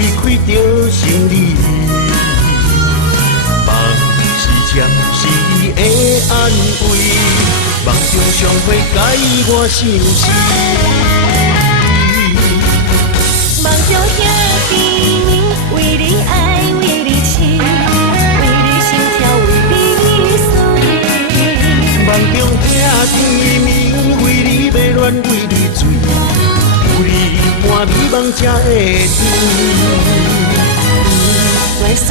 离开着心里，梦是暂时的安慰，梦中相会改我心事。梦中兄弟，为你爱，为你痴，为你心跳，为你碎。梦中兄弟明，为你迷恋，为你醉，有你满美梦才会甜。我思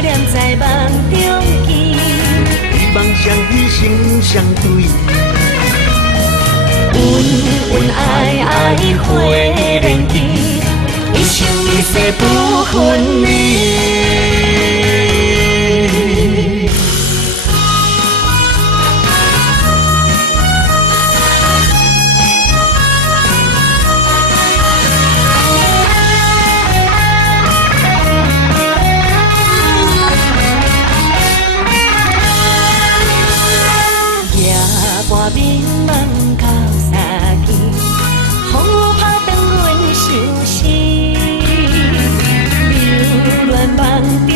念在梦中见，希望相依心相对，恩恩爱爱会连结，一生一世不分离。半暝梦到三更，风雨拍断阮相思，留恋梦中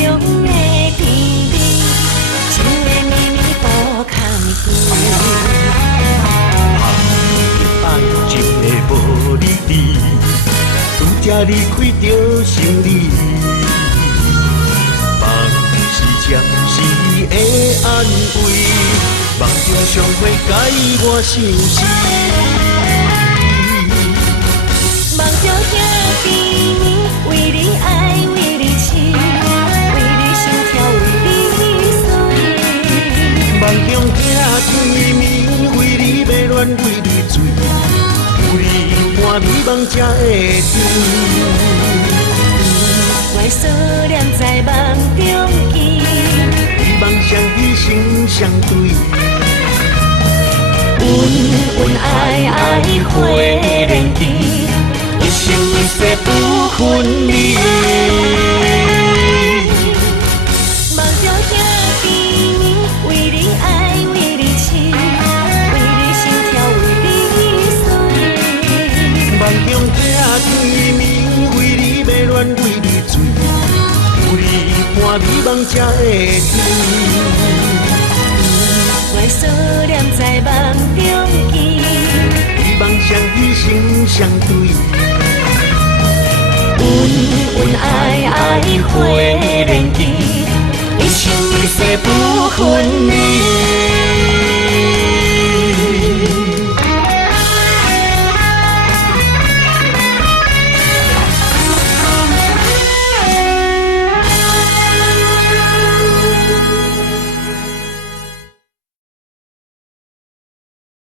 的甜蜜，情的绵绵不空见。爱情的无理智，拄则离开着心里，梦是暂时的安慰。梦中相会改我心事，梦中兄弟，为你爱，为你痴，为你心跳，为你碎。梦中兄弟明，为你迷恋，为你醉，有你满美梦才会甜。我思念在梦中见，希望相依心相对。恩恩爱爱会连结，一生一世不分离。梦中兄弟，为你爱，为你痴，为你心跳，为你碎。梦中兄弟明，为你迷恋，为你醉，有你满美梦才会甜。我思念在梦中见，希望相依心相对，恩恩爱爱会连结，一生一世不分离。